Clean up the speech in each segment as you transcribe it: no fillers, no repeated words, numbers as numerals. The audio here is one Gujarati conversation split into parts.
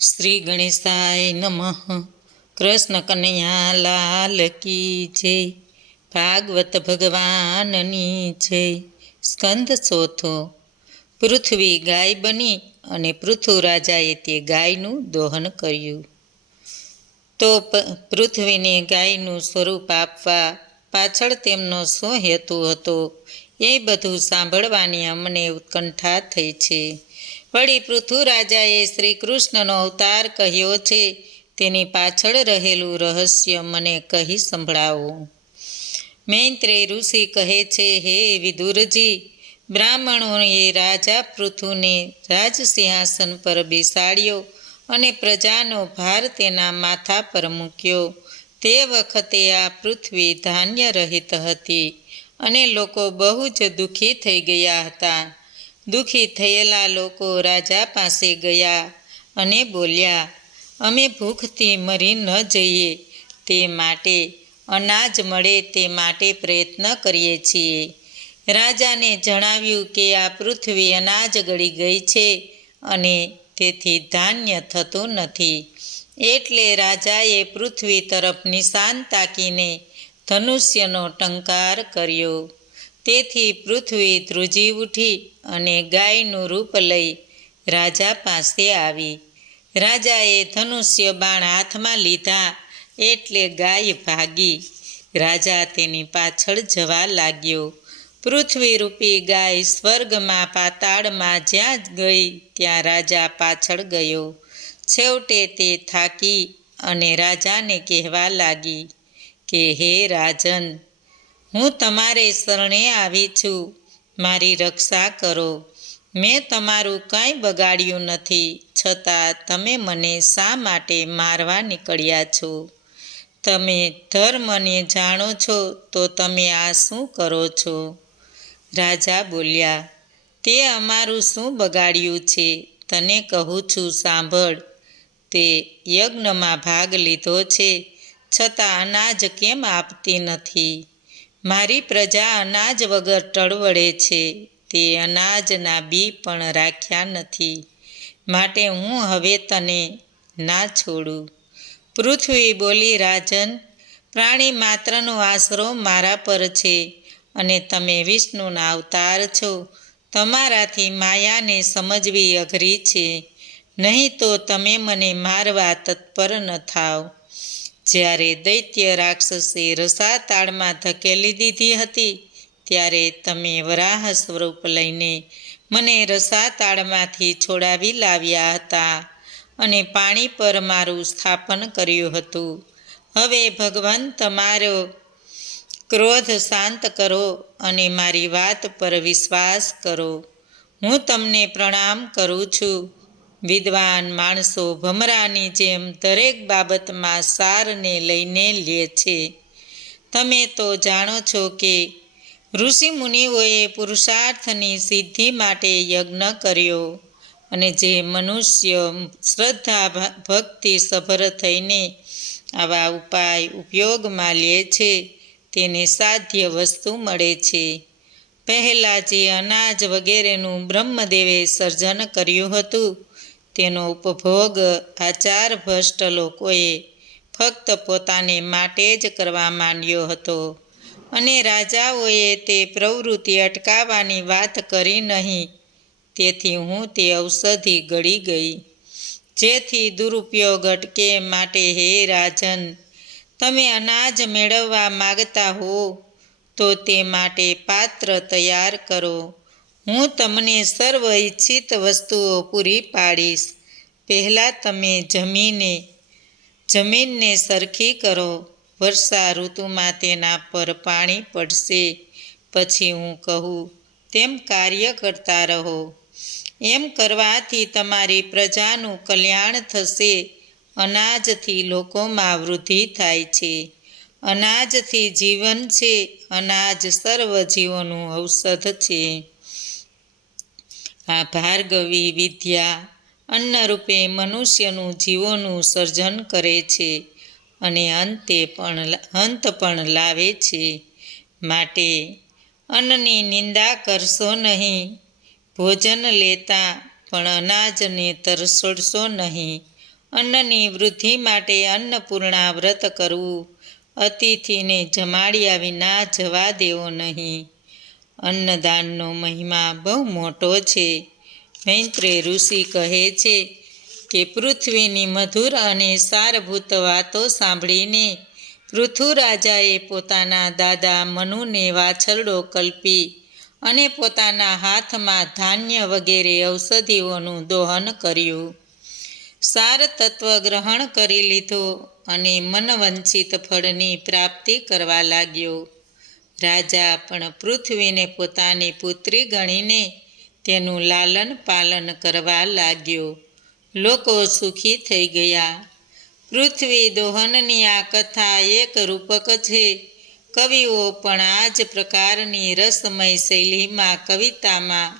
શ્રી ગણેશાય નમઃ. કૃષ્ણ કનૈયા લાલ કી જય. ભાગવત ભગવાનની જય. સ્કંદ ચોથો. પૃથ્વી ગાય બની અને પૃથુ રાજાએ તે ગાયનું દોહન કર્યું. તો પૃથ્વીને ગાયનું સ્વરૂપ આપવા પાછળ તેમનો શું હેતુ હતો એ બધું સાંભળવાની અમને ઉત્કંઠા થઈ છે. વળી પૃથુ રાજાએ શ્રી કૃષ્ણનો અવતાર કહ્યો છે તેની પાછળ રહેલું રહસ્ય મને કહી સંભળાવો. મૈત્રેય ઋષિ કહે છે, હે વિદુરજી, બ્રાહ્મણોએ રાજા પૃથુને રાજસિંહાસન પર બેસાડ્યો અને પ્રજાનો ભાર તેના માથા પર મૂક્યો. તે વખતે આ પૃથ્વી ધાન્ય રહિત હતી અને લોકો બહુ જ દુઃખી થઈ ગયા હતા. દુઃખી થયેલા લોકો રાજા પાસે ગયા અને બોલ્યા, અમે ભૂખથી મરી ન જઈએ તે માટે અનાજ મળે તે માટે પ્રયત્ન કરીએ છીએ. રાજાને જણાવ્યું કે આ પૃથ્વી અનાજ ગળી ગઈ છે અને તેથી ધાન્ય થતું નથી. એટલે રાજાએ પૃથ્વી તરફ નિશાન તાકીને ધનુષ્યનો ટંકાર કર્યો. તેથી પૃથ્વી ધ્રુજી ઉઠી અને ગાયનું રૂપ લઈ રાજા પાસે આવી. રાજાએ ધનુષ્ય બાણ હાથમાં લીધા એટલે ગાય ભાગી. રાજા તેની પાછળ જવા લાગ્યો. પૃથ્વી રૂપી ગાય સ્વર્ગમાં પાતાળમાં જ્યાં ગઈ ત્યાં રાજા પાછળ ગયો. છેવટે તે થાકી અને રાજાને કહેવા લાગી કે, હે રાજન, હું તમારે શરણે આવી છું, મારી રક્ષા કરો. મેં તમારું કંઈ બગાડ્યું નથી, છતાં તમે મને શા માટે મારવા નીકળ્યા છો? તમે ધર્મને જાણો છો તો તમે આ શું કરો છો? રાજા બોલ્યા, તે અમારું શું બગાડ્યું છે? તને કહું છું સાંભળ. તે યજ્ઞમાં ભાગ લીધો છે, છતાં અનાજ કેમ આપતી નથી? મારી પ્રજા અનાજ વગર ટળવળે છે. તે અનાજના બી પણ રાખ્યા નથી, માટે હું હવે તને ના છોડું. પૃથ્વી બોલી, રાજન, પ્રાણી માત્રનો આશરો મારા પર છે અને તમે વિષ્ણુના અવતાર છો. તમારાથી માયાને સમજવી અઘરી છે, નહીં તો તમે મને મારવા તત્પર ન થાવ. જ્યારે દૈત્ય રાક્ષસે રસાતાળમાં ધકેલી દીધી હતી ત્યારે તમે વરાહ સ્વરૂપ લઈને મને રસાતાળમાંથી છોડાવી લાવ્યા હતા અને પાણી પર મારું સ્થાપન કર્યું હતું. હવે ભગવાન, તમારો ક્રોધ શાંત કરો અને મારી વાત પર વિશ્વાસ કરો. હું તમને પ્રણામ કરું છું. વિદ્વાન માણસો ભમરાની જેમ દરેક બાબતમાં સારને લઈને લે છે. તમે તો જાણો છો કે ઋષિમુનિઓએ પુરુષાર્થની સિદ્ધિ માટે યજ્ઞ કર્યો અને જે મનુષ્ય શ્રદ્ધા ભક્તિ સભર થઈને આવા ઉપાય ઉપયોગમાં લે છે તેને સાધ્ય વસ્તુ મળે છે. પહેલાં જે અનાજ વગેરેનું બ્રહ્મદેવે સર્જન કર્યું હતું તેનો ઉપભોગ આ ચાર ભ્રષ્ટ લોકોએ ફક્ત પોતાને માટે જ કરવા માંડ્યો હતો અને રાજાઓએ તે પ્રવૃત્તિ અટકાવવાની વાત કરી નહીં. તેથી હું તે ઔષધિ ગળી ગઈ. જેથી દુરુપયોગ અટકે માટે હે રાજન, તમે અનાજ મેળવવા માગતા હો તો તે માટે પાત્ર તૈયાર કરો. હું તમને સર્વ ઈચ્છિત વસ્તુઓ પૂરી પાડીશ. પહેલાં તમે જમીનને સરખી કરો. વર્ષા ઋતુમાં તેના પર પાણી પડશે. પછી હું કહું તેમ કાર્ય કરતા રહો. એમ કરવાથી તમારી પ્રજાનું કલ્યાણ થશે. અનાજથી લોકોમાં વૃદ્ધિ થાય છે. અનાજથી જીવન છે. અનાજ સર્વ જીવોનું ઔષધ છે. આ ભાર્ગવી વિદ્યા અન્નરૂપે મનુષ્યનું જીવોનું સર્જન કરે છે અને અંત પણ લાવે છે. માટે અન્નની નિંદા કરશો નહીં. ભોજન લેતા પણ અનાજને તરસોડશો નહીં. અન્નની વૃદ્ધિ માટે અન્નપૂર્ણા વ્રત કરવું, અતિથિને જમાડ્યા વિના જવા દેવો નહીં. અન્નદાનનો મહિમા બહુ મોટો છે. મૈત્રેય ઋષિ કહે છે કે પૃથ્વીની મધુર અને સારભૂત વાતો સાંભળીને પૃથુ રાજાએ પોતાના દાદા મનુને વાછરડો કલ્પી અને પોતાના હાથમાં ધાન્ય વગેરે ઔષધિઓનું દોહન કર્યું. સાર તત્વ ગ્રહણ કરી લીધો અને મનવંચિત ફળની પ્રાપ્તિ કરવા લાગ્યો. રાજા પણ પૃથ્વીને પોતાની પુત્રી ગણીને તેનું લાલન પાલન કરવા લાગ્યો. લોકો સુખી થઈ ગયા. પૃથ્વી દોહનની આ કથા એક રૂપક છે. કવિઓ પણ આ જ પ્રકારની રસમય શૈલીમાં કવિતામાં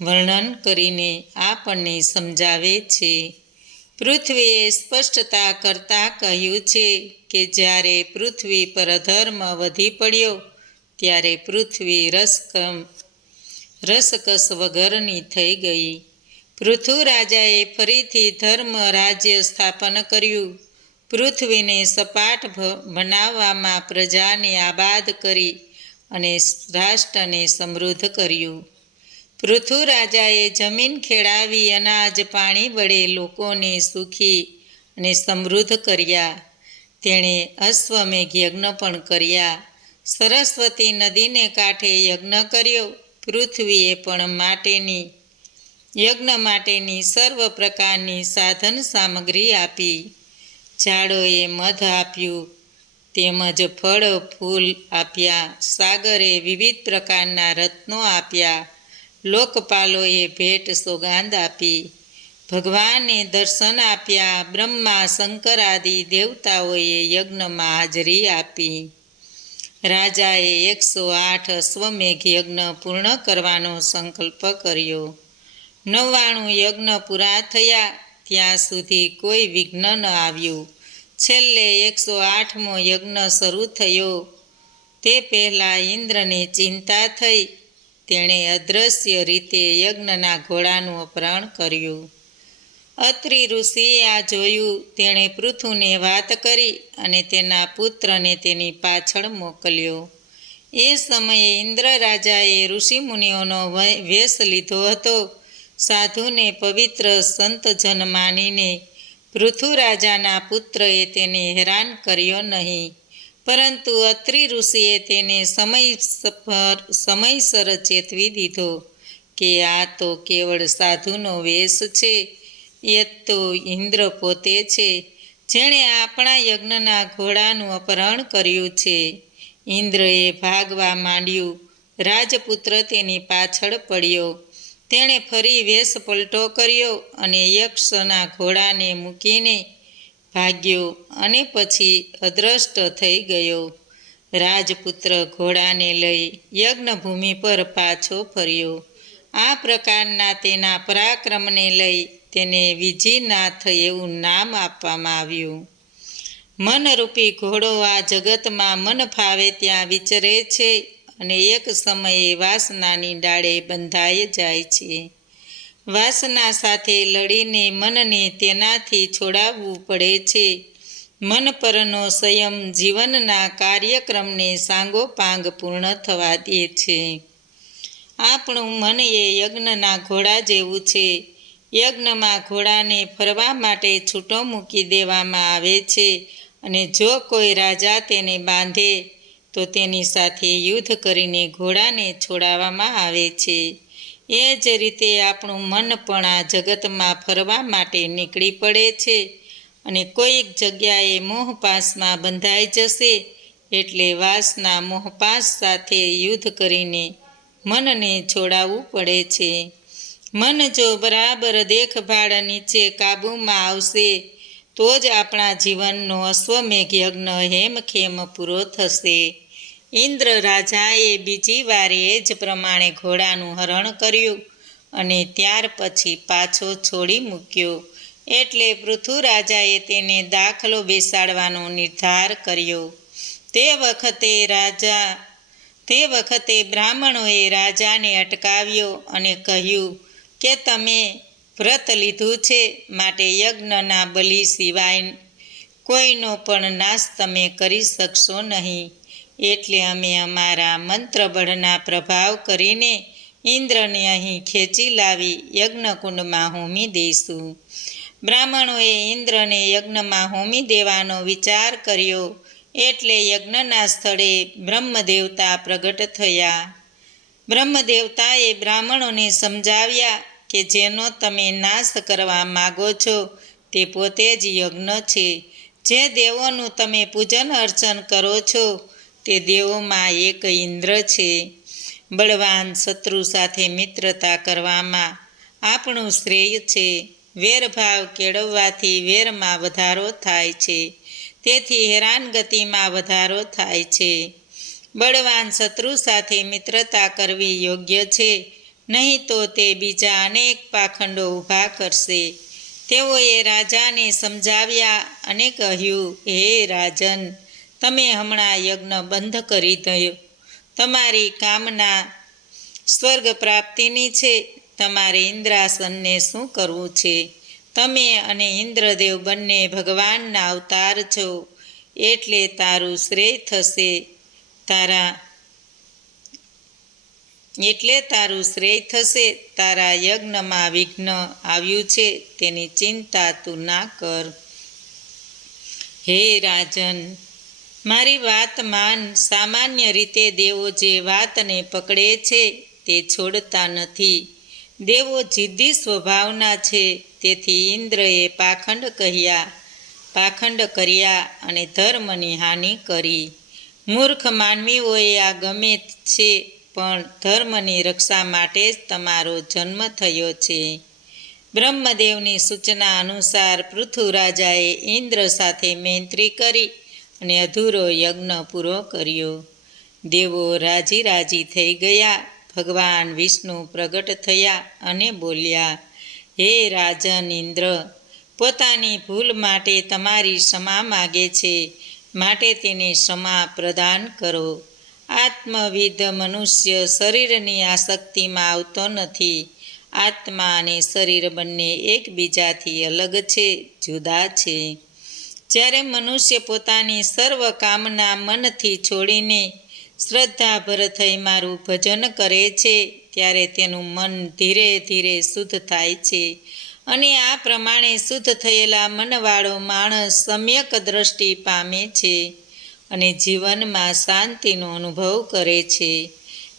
વર્ણન કરીને આપણને સમજાવે છે. પૃથ્વીએ સ્પષ્ટતા કરતાં કહ્યું છે કે જ્યારે પૃથ્વી પર અધર્મ વધી પડ્યો ત્યારે પૃથ્વી રસકસ વગરની થઈ ગઈ. પૃથુ રાજાએ ફરીથી ધર્મ રાજ્ય સ્થાપન કર્યું. પૃથ્વીને સપાટ બનાવવામાં પ્રજાને આબાદ કરી અને રાષ્ટ્રને સમૃદ્ધ કર્યું. પૃથુ રાજાએ જમીન ખેડાવી અનાજ પાણી વડે લોકોને સુખી અને સમૃદ્ધ કર્યા. તેણે અશ્વમેઘ યજ્ઞ પણ કર્યા. સરસ્વતી નદીને કાંઠે યજ્ઞ કર્યો. પૃથ્વીએ પણ યજ્ઞ માટેની સર્વ પ્રકારની સાધન સામગ્રી આપી. ઝાડોએ મધ આપ્યું, તેમજ ફળ ફૂલ આપ્યા. સાગરે વિવિધ પ્રકારના રત્નો આપ્યા. લોકપાલોએ ભેટ સોગાંદ આપી. ભગવાને દર્શન આપ્યા. બ્રહ્મા શંકર આદિ દેવતાઓએ યજ્ઞમાં હાજરી આપી. રાજાએ 108 અશ્વમેઘ યજ્ઞ પૂર્ણ કરવાનો સંકલ્પ કર્યો. 99 યજ્ઞ પૂરા થયા ત્યાં સુધી કોઈ વિઘ્ન ન આવ્યું. છેલ્લે 108મો યજ્ઞ શરૂ થયો તે પહેલાં ઇન્દ્રને ચિંતા થઈ. તેણે અદૃશ્ય રીતે યજ્ઞના ઘોડાનું અપહરણ કર્યું. અત્રિ ઋષિએ આ જોયું. તેણે પૃથુને વાત કરી અને તેના પુત્રને તેની પાછળ મોકલ્યો. એ સમયે ઇન્દ્ર રાજાએ ઋષિમુનિઓનો વેશ લીધો હતો. સાધુને પવિત્ર સંતજન માનીને પૃથુ રાજાના પુત્રએ તેને હેરાન કર્યો નહીં, પરંતુ અત્રિ ઋષિએ તેને સમયસર ચેતવી દીધો કે આ તો કેવળ સાધુનો વેશ છે. એ તો ઇન્દ્ર પોતે છે, જેણે આપણા યજ્ઞના ઘોડાનું અપહરણ કર્યું છે. ઇન્દ્રએ ભાગવા માંડ્યું. રાજપુત્ર તેની પાછળ પડ્યો. તેણે ફરી વેશ પલટો કર્યો અને યક્ષના ઘોડાને મૂકીને ભાગ્યો અને પછી અદ્રષ્ટ થઈ ગયો. રાજપુત્ર ઘોડાને લઈ યજ્ઞભૂમિ પર પાછો ફર્યો. આ પ્રકારના તેના પરાક્રમને લઈ તેને વિજીનાથ એવું નામ આપવામાં આવ્યું. મનરૂપી ઘોડો આ જગતમાં મન ફાવે ત્યાં વિચરે છે અને એક સમયે વાસનાની ડાળે બંધાઈ જાય છે. વાસના સાથે લડીને મનને તેનાથી છોડાવવું પડે છે. મન પરનો સંયમ જીવનના કાર્યક્રમને સાંગોપાંગ પૂર્ણ થવા દે છે. આપણું મન એ યજ્ઞના ઘોડા જેવું છે. યજ્ઞમાં ઘોડાને ફરવા માટે છૂટો મૂકી દેવામાં આવે છે અને જો કોઈ રાજા તેને બાંધે તો તેની સાથે યુદ્ધ કરીને ઘોડાને છોડાવવામાં આવે છે. એ જ રીતે આપણું મન પણ આ જગતમાં ફરવા માટે નીકળી પડે છે અને કોઈક જગ્યાએ મોહપાશમાં બંધાઈ જશે એટલે વાસના મોહપાશ સાથે યુદ્ધ કરીને મનને છોડાવવું પડે છે. મન જો બરાબર દેખભાળ નીચે કાબૂમાં આવશે તો જ આપણા જીવનનો અશ્વમેઘ યજ્ઞ હેમખેમ પૂરો થશે. ઇન્દ્ર રાજાએ બીજી વાર એ જ પ્રમાણે ઘોડાનું હરણ કર્યું અને ત્યાર પછી પાછો છોડી મૂક્યો. એટલે પૃથુ રાજાએ તેને દાખલો બેસાડવાનો નિર્ધાર કર્યો. તે વખતે બ્રાહ્મણોએ રાજાને અટકાવ્યો અને કહ્યું કે તમે વ્રત લીધું છે, માટે યજ્ઞના બલિ સિવાય કોઈનો પણ નાશ તમે કરી શકશો નહીં. એટલે અમે અમારા મંત્રબળના પ્રભાવ કરીને ઇન્દ્રને અહીં ખેંચી લાવી યજ્ઞકુંડમાં હોમી દઈશું. બ્રાહ્મણોએ ઇન્દ્રને યજ્ઞમાં હોમી દેવાનો વિચાર કર્યો, એટલે યજ્ઞના સ્થળે બ્રહ્મદેવતા પ્રગટ થયા. બ્રહ્મદેવતાએ બ્રાહ્મણોને સમજાવ્યા કે જેનો તમે નાશ કરવા માગો છો તે પોતે જ યજ્ઞ છે. જે દેવોનું તમે પૂજન અર્ચન કરો છો તે દેવોમાં એક ઇન્દ્ર છે. બળવાન શત્રુ સાથે મિત્રતા કરવામાં આપણું શ્રેય છે. વેરભાવ કેળવવાથી વેરમાં વધારો થાય છે, તેથી હેરાનગતિમાં વધારો થાય છે. બળવાન શત્રુ સાથે મિત્રતા કરવી યોગ્ય છે, નહીં તો તે બીજા અનેક પાખંડો ઊભા કરશે. તેઓએ રાજાને સમજાવ્યા અને કહ્યું, હે રાજન, તમે હમણાં યજ્ઞ બંધ કરી દો. તમારી કામના સ્વર્ગ પ્રાપ્તિની છે. તમારે ઇન્દ્રાસનને શું કરવું છે? તમે અને ઇન્દ્રદેવ બંને ભગવાનના અવતાર છો, એટલે તારું શ્રેય થશે. તારા યજ્ઞમાં વિઘ્ન આવ્યું છે, તેની ચિંતા તું ના કર. હે રાજન, મારી વાત માન. સામાન્ય રીતે દેવો જે વાતને પકડે છે તે છોડતા નથી. દેવો જિદ્દી સ્વભાવના છે, તેથી ઇન્દ્રએ પાખંડ કર્યા અને ધર્મની હાનિ કરી. મૂર્ખ માનવીઓએ આ ગમે છે, પણ ધર્મની રક્ષા માટે જ તમારો જન્મ થયો છે. બ્રહ્મદેવની સૂચના અનુસાર પૃથુરાજાએ ઇન્દ્ર સાથે મૈત્રી કરી અને અધૂરો યજ્ઞ પૂરો કર્યો. દેવો રાજી થઈ ગયા. ભગવાન વિષ્ણુ પ્રગટ થયા અને બોલ્યા, હે રાજન ઇન્દ્ર, પોતાની ભૂલ માટે તમારી ક્ષમા માગે છે, માટે તેને ક્ષમા પ્રદાન કરો. આત્મવિદ મનુષ્ય શરીરની આસક્તિમાં આવતો નથી. આત્મા અને શરીર બંને એકબીજાથી અલગ છે, જુદા છે. જ્યારે મનુષ્ય પોતાની સર્વ કામના મનથી છોડીને શ્રદ્ધાભર થઈ મારું ભજન કરે છે, ત્યારે તેનું મન ધીરે ધીરે શુદ્ધ થાય છે, અને આ પ્રમાણે શુદ્ધ થયેલા મનવાળો માણસ સમ્યક દ્રષ્ટિ પામે છે અને જીવનમાં શાંતિનો અનુભવ કરે છે.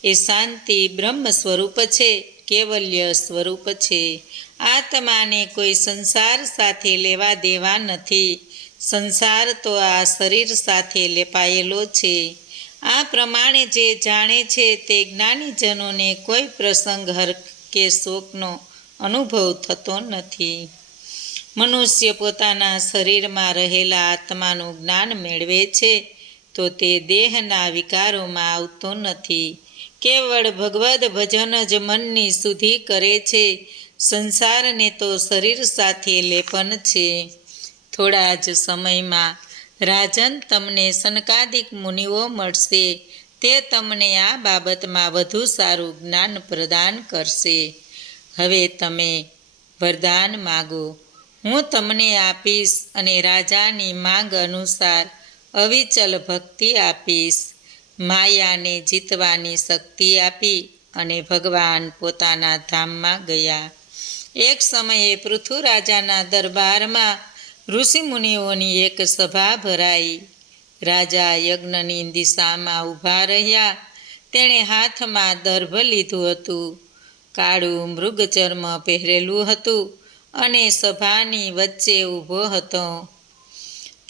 એ શાંતિ બ્રહ્મ સ્વરૂપ છે, કેવલ્ય સ્વરૂપ છે. આત્માને કોઈ સંસાર સાથે લેવા દેવા નથી. સંસાર તો આ શરીર સાથે લેપાયેલો છે. આ પ્રમાણે જે જાણે છે તે જ્ઞાનીજનોને કોઈ પ્રસંગ હર્ષ કે શોકનો અનુભવ થતો નથી. મનુષ્ય પોતાના શરીરમાં રહેલા આત્માનું જ્ઞાન મેળવે છે તો તે દેહના વિકારોમાં આવતો નથી. કેવળ ભગવદ ભજન જ મનની શુદ્ધિ કરે છે. સંસારને તો શરીર સાથે લેપન છે. થોડા જ સમયમાં રાજન તમને સનકાદિક મુનિઓ મળશે. તે તમને આ બાબતમાં વધુ સારું જ્ઞાન પ્રદાન કરશે. હવે તમે વરદાન માગો, હું તમને આપીશ, અને રાજાની માંગ અનુસાર અવિચલ ભક્તિ આપીશ. માયાને જીતવાની શક્તિ આપી અને ભગવાન પોતાના ધામમાં ગયા. એક સમયે પૃથુરાજાના દરબારમાં ઋષિમુનિઓની એક સભા ભરાઈ. રાજા યજ્ઞની દિશામાં ઊભા રહ્યા. તેણે હાથમાં દર્ભ લીધું હતું, કાળું મૃગચર્મ પહેરેલું હતું અને સભાની વચ્ચે ઊભો હતો.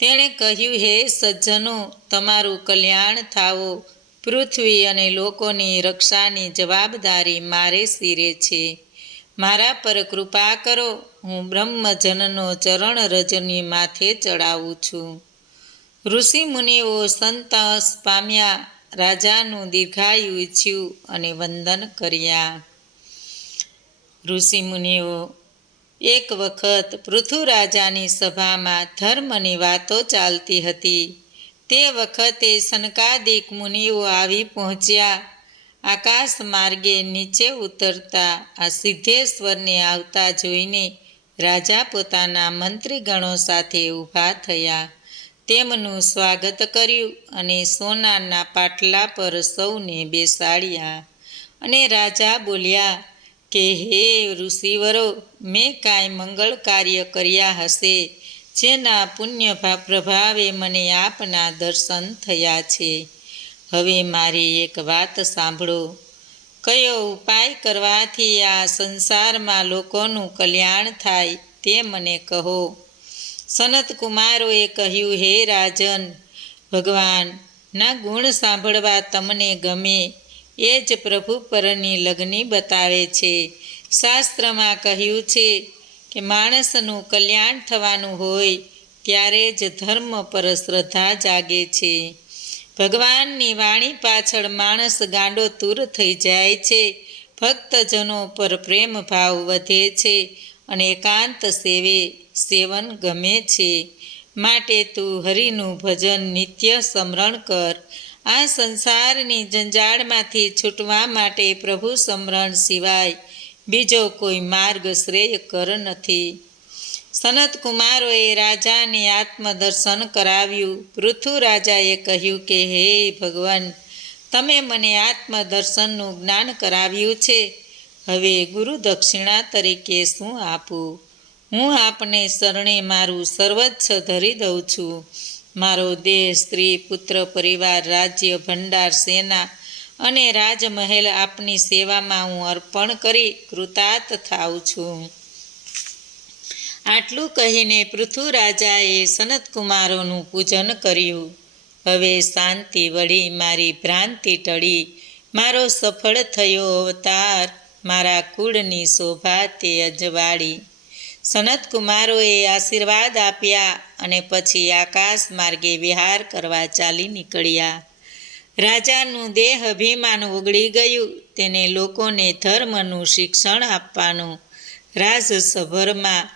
તેણે કહ્યું, હે સજ્જનો, તમારું કલ્યાણ થાવો. પૃથ્વી અને લોકોની રક્ષાની જવાબદારી મારે શિરે છે. મારા પર કૃપા કરો. હું બ્રહ્મજનનો ચરણ રજની માથે ચડાવું છું. ઋષિ મુનિઓ સંતોષ પામ્યા. રાજાનું દીર્ઘાયુ ઈચ્છ્યું અને વંદન કર્યા. ઋષિ મુનિઓ એક વખત પૃથુરાજાની સભામાં ધર્મની વાતો ચાલતી હતી. તે વખતે સનકાદિક મુનિઓ આવી પહોંચ્યા. આકાશ માર્ગે નીચે ઉતરતા આ સિદ્ધેશ્વરને આવતા જોઈને રાજા પોતાના મંત્રીગણો સાથે ઊભા થયા, તેમનું સ્વાગત કર્યું અને સોનાના પાટલા પર સૌને બેસાડ્યા. અને રાજા બોલ્યા કે હે ઋષિવરો, મેં કાંઈ મંગળ કાર્ય કર્યા હશે જેના પુણ્ય પ્રભાવે મને આપના દર્શન થયા છે. હવે મારી એક વાત સાંભળો. કયો ઉપાય કરવાથી આ સંસારમાં લોકોનું કલ્યાણ થાય તે મને કહો. સનત કુમારોએ કહ્યું, હે રાજન, ભગવાનના ગુણ સાંભળવા તમને ગમે એ જ પ્રભુ પરની લગ્ની બતાવે છે. શાસ્ત્રમાં કહ્યું છે કે માણસનું કલ્યાણ થવાનું હોય ત્યારે જ ધર્મ પર શ્રદ્ધા જાગે છે. ભગવાનની વાણી પાછળ માણસ ગાંડો તૂર થઈ જાય છે. ભક્તજનો પર પ્રેમ ભાવ વધે છે અને એકાંત સેવન ગમે છે. માટે તું હરિનું ભજન નિત્ય સ્મરણ કર. આ સંસારની જંજાળમાંથી છૂટવા માટે પ્રભુ સ્મરણ સિવાય બીજો કોઈ માર્ગ શ્રેયકર નથી. સનત કુમારોએ રાજાને આત્મદર્શન કરાવ્યું. પૃથુ રાજાએ કહ્યું કે હે ભગવાન, તમે મને આત્મદર્શનનું જ્ઞાન કરાવ્યું છે. હવે ગુરુ દક્ષિણા તરીકે શું આપું? હું આપને શરણે મારું સર્વસ્વ ધરી દઉં છું. મારો દેહ, સ્ત્રી, પુત્ર, પરિવાર, રાજ્ય, ભંડાર, સેના અને રાજમહેલ આપની સેવામાં હું અર્પણ કરી કૃતાર્થ થાઉં છું. આટલું કહીને પૃથુ રાજાએ સનતકુમારોનું પૂજન કર્યું. હવે શાંતિ વળી, મારી ભ્રાંતિ ટળી, મારો સફળ થયો અવતાર, મારા કુળની શોભા તે અજવાળી. સનતકુમારોએ આશીર્વાદ આપ્યા અને પછી આકાશ માર્ગે વિહાર કરવા ચાલી નીકળ્યા. રાજાનું દેહ અભિમાન ઓગળી ગયું. તેને લોકોને ધર્મનું શિક્ષણ આપવાનો રાજસભરમાં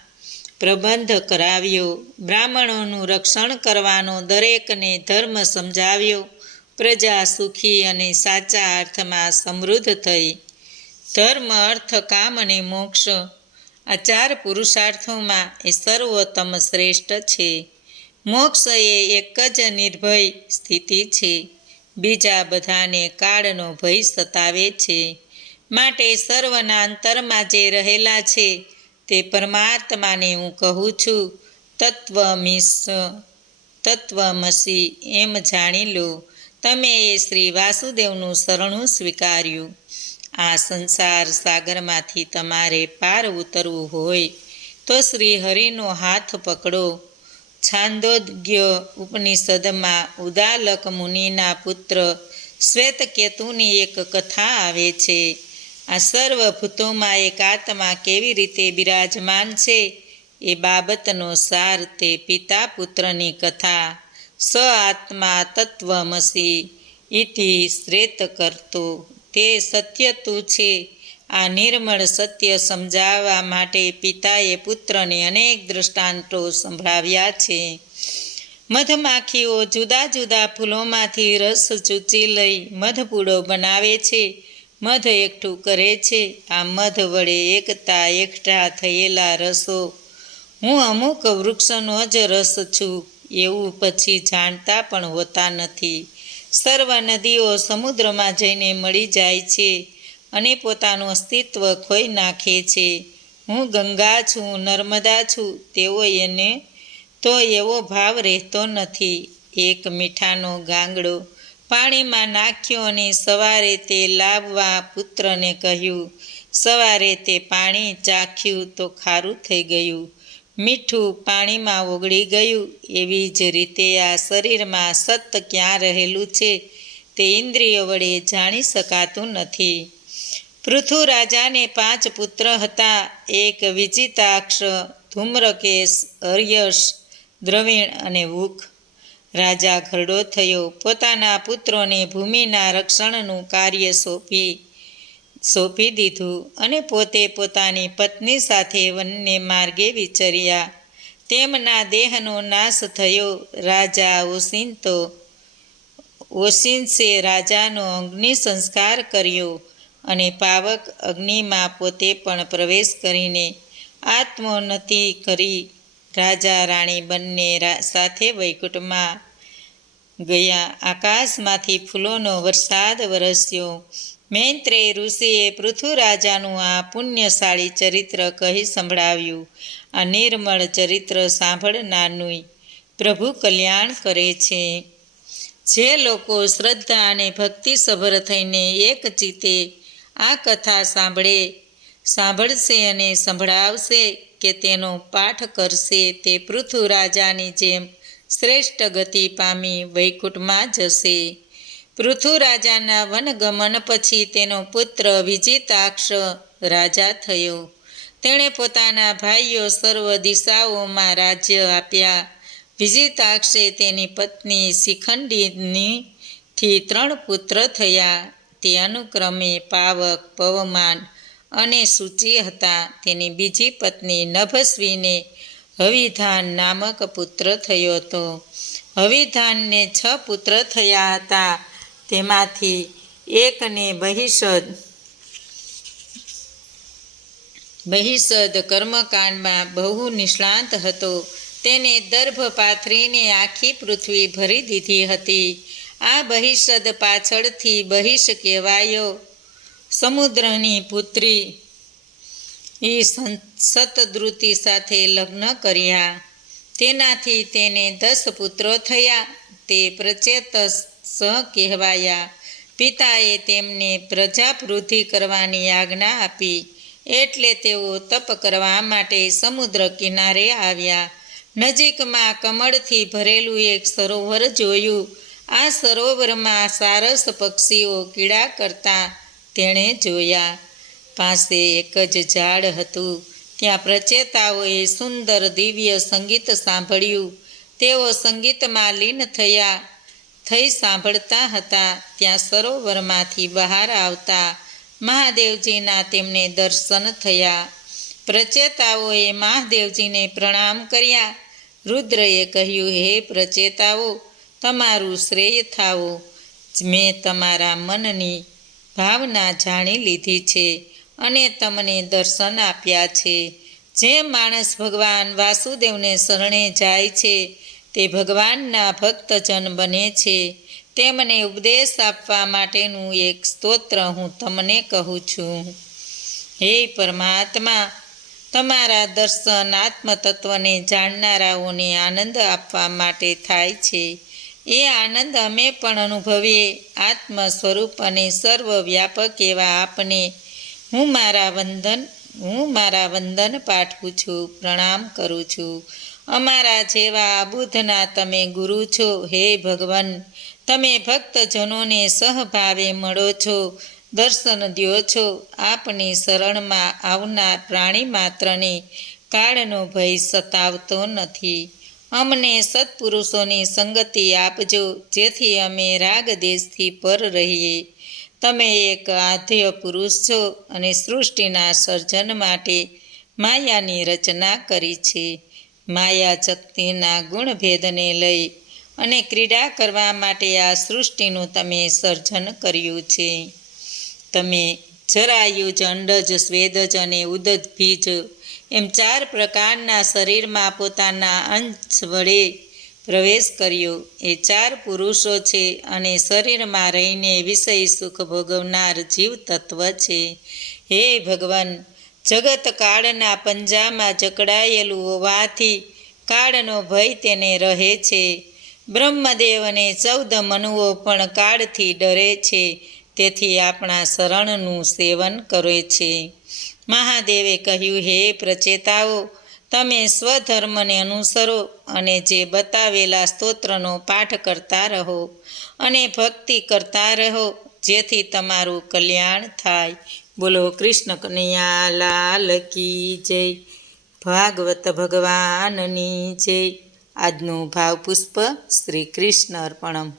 પ્રબંધ કરાવ્યો. બ્રાહ્મણોનું રક્ષણ કરવાનો દરેકને ધર્મ સમજાવ્યો. પ્રજા સુખી અને સાચા અર્થમાં સમૃદ્ધ થઈ. ધર્મ, અર્થ, કામ અને મોક્ષ, આ 4 પુરુષાર્થોમાં એ સર્વોત્તમ શ્રેષ્ઠ છે. મોક્ષ એ એક જ નિર્ભય સ્થિતિ છે. બીજા બધાને કાળનો ભય સતાવે છે. માટે સર્વના અંતરમાં જે રહેલા છે તે પરમાત્માને હું કહું છું. તત્વમસી એમ જાણી લો. તમે એ શ્રી વાસુદેવનું શરણું સ્વીકાર્યું. આ સંસાર સાગરમાંથી તમારે પાર ઉતરવું હોય તો શ્રી હરિનો હાથ પકડો. છાંદોગ્ય ઉપનિષદમાં ઉદાલક મુનિના પુત્ર શ્વેતકેતુની એક કથા આવે છે. આ સર્વભૂતોમાં એક આત્મા કેવી રીતે બિરાજમાન છે એ બાબતનો સાર તે પિતા પુત્રની કથા. સ આત્મા તત્વમસી ઇતિ શ્રેત કરતો. તે સત્ય તું છે. આ નિર્મળ સત્ય સમજાવવા માટે પિતાએ પુત્રને અનેક દૃષ્ટાંતો સંભળાવ્યા છે. મધમાખીઓ જુદા જુદા ફૂલોમાંથી રસ ચૂંચી લઈ મધપૂડો બનાવે છે, મધ એકઠું કરે છે. આ મધ વડે એકઠા થયેલા રસો હું અમુક વૃક્ષનો જ રસ છું એવું પછી જાણતા પણ હોતા નથી. સર્વ નદીઓ સમુદ્રમાં જઈને મળી જાય છે અને પોતાનું અસ્તિત્વ ખોઈ નાખે છે. હું ગંગા છું, નર્મદા છું, તો એવો ભાવ રહેતો નથી. એક મીઠાનો ગાંગડો પાણીમાં નાખ્યો અને સવારે તે લાવવા પુત્રને કહ્યું. સવારે તે પાણી ચાખ્યું તો ખારું થઈ ગયું, મીઠું પાણીમાં ઓગળી ગયું. એવી જ રીતે આ શરીરમાં સત ક્યાં રહેલું છે તે ઇન્દ્રિયો વડે જાણી શકાતું નથી. પૃથુ રાજાને 5 પુત્ર હતા. એક વિજિતાક્ષ, ધૂમ્રકેશ, અર્યશ, દ્રવિણ અને વુક. રાજા ઘરડો થયો. પોતાના પુત્રોને ભૂમિના રક્ષણનું કાર્ય સોંપી દીધું અને પોતે પોતાની પત્ની સાથે વનને માર્ગે વિચર્યા. તેમના દેહનો નાશ થયો. રાજા ઓશિંશે રાજાનો અગ્નિ સંસ્કાર કર્યો અને પાવક અગ્નિમાં પોતે પણ પ્રવેશ કરીને આત્મોન્નતિ કરી રાજા રાણી બંને સાથે વૈકુંઠમાં ગયા. આકાશમાંથી ફૂલોનો વરસાદ વરસ્યો. મૈત્રેય ઋષિએ પૃથ્વીરાજાનું આ પુણ્યશાળી ચરિત્ર કહી સંભળાવ્યું. આ નિર્મળ ચરિત્ર સાંભળનારનું પ્રભુ કલ્યાણ કરે છે. જે લોકો શ્રદ્ધા અને ભક્તિસભર થઈને એક ચિત્તે આ કથા સાંભળશે અને સંભળાવશે કે તેનો પાઠ કરશે તે પૃથ્વીરાજાની જેમ શ્રેષ્ઠ ગતિ પામી વૈકુંઠમાં જશે. પૃથ્વીરાજાના વનગમન પછી તેનો પુત્ર વિજિતાક્ષ રાજા થયો. તેણે પોતાના ભાઈઓ સર્વ દિશાઓમાં રાજ્ય આપ્યા. વિજિતાક્ષે તેની પત્ની શિખંડીથી 3 પુત્ર થયા. તે અનુક્રમે પાવક, પવમાન અને સૂચિ હતા. તેની બીજી પત્ની નભસ્વીને હવિધાન નામક પુત્ર થયો હતો. હવિધાનને 6 પુત્ર થયા હતા. તેમાંથી એકને બહિષદ કર્મકાંડમાં બહુ નિષ્ણાંત હતો. તેને દર્ભ પાથરીને આખી પૃથ્વી ભરી દીધી હતી. આ બહિષદ પાછળથી બહિષ કહેવાયો. સમુદ્રની પુત્રી શતદ્રુતિ સાથે લગ્ન કર્યા. તેનાથી તેને 10 પુત્રો થયા. તે પ્રચેતસ કહેવાયા. પિતાએ તેમને પ્રજાવૃદ્ધિ કરવાની આજ્ઞા આપી. એટલે તેઓ તપ કરવા માટે સમુદ્ર કિનારે આવ્યા. નજીકમાં કમળથી ભરેલું એક સરોવર જોયું. આ સરોવરમાં સારસ પક્ષીઓ કીડા કરતા તેણે જોયા. પાસે એક જ ઝાડ હતું. ત્યાં પ્રચેતાઓએ સુંદર દિવ્ય સંગીત સાંભળ્યું. તેઓ સંગીતમાં લીન થઈ સાંભળતા હતા. ત્યાં સરોવરમાંથી બહાર આવતા મહાદેવજીના તેમને દર્શન થયા. પ્રચેતાઓએ મહાદેવજીને પ્રણામ કર્યા. રુદ્રએ કહ્યું, હે પ્રચેતાઓ, તમારું શ્રેય થાવો. મેં તમારા મનની ભાવના જાણી લીધી છે અને તમને દર્શન આપ્યા છે. જે માણસ ભગવાન વાસુદેવને શરણે જાય છે તે ભગવાનના ભક્તજન બને છે. તેમને ઉપદેશ આપવા માટેનું એક સ્તોત્ર હું તમને કહું છું. હે પરમાત્મા, તમારા દર્શન આત્મતત્વને જાણનારાઓને આનંદ આપવા માટે થાય છે. એ આનંદ અમે પણ અનુભવીએ. આત્મ સ્વરૂપ અને સર્વવ્યાપક એવા આપને હું મારા વંદન પાઠવું છું, પ્રણામ કરું છું. અમારા જેવા અબુધના તમે ગુરુ છો. હે ભગવાન, તમે ભક્તજનોને સહભાવે મળો છો, દર્શન દ્યો છો. આપની શરણમાં આવનાર પ્રાણી માત્રને કાળનો ભય સતાવતો નથી. અમને સત્પુરુષોની સંગતિ આપજો, જેથી અમે રાગદેશથી પર રહીએ. તમે એક આદ્ય પુરુષ છો અને સૃષ્ટિના સર્જન માટે માયાની રચના કરી છે. માયા શક્તિના ગુણભેદને લઈ અને ક્રીડા કરવા માટે આ સૃષ્ટિનું તમે સર્જન કર્યું છે. તમે જરાયુજ, અંડજ, સ્વેદજ અને ઉદજબીજ એમ 4 પ્રકારના શરીરમાં પોતાના અંશ વડે પ્રવેશ કર્યો. એ 4 પુરુષો છે અને શરીરમાં રહીને વિષય સુખ ભોગવનાર જીવ તત્વ છે. હે ભગવાન, જગત કાળના પંજામાં જકડાયેલું હોવાથી કાળનો ભય તેને રહે છે. બ્રહ્મદેવ અને 14 મનુઓ પણ કાળથી ડરે છે. તેથી આપણા શરણનું સેવન કરે છે. મહાદેવે કહ્યું, હે પ્રચેતાઓ, તમે સ્વધર્મને અનુસરો અને જે બતાવેલા સ્તોત્રનો પાઠ કરતા રહો અને ભક્તિ કરતા રહો, જેથી તમારું કલ્યાણ થાય. બોલો કૃષ્ણ કનૈયા લાલ કી જય. ભાગવત ભગવાનની જય. આજનું ભાવપુષ્પ શ્રી કૃષ્ણ અર્પણમ.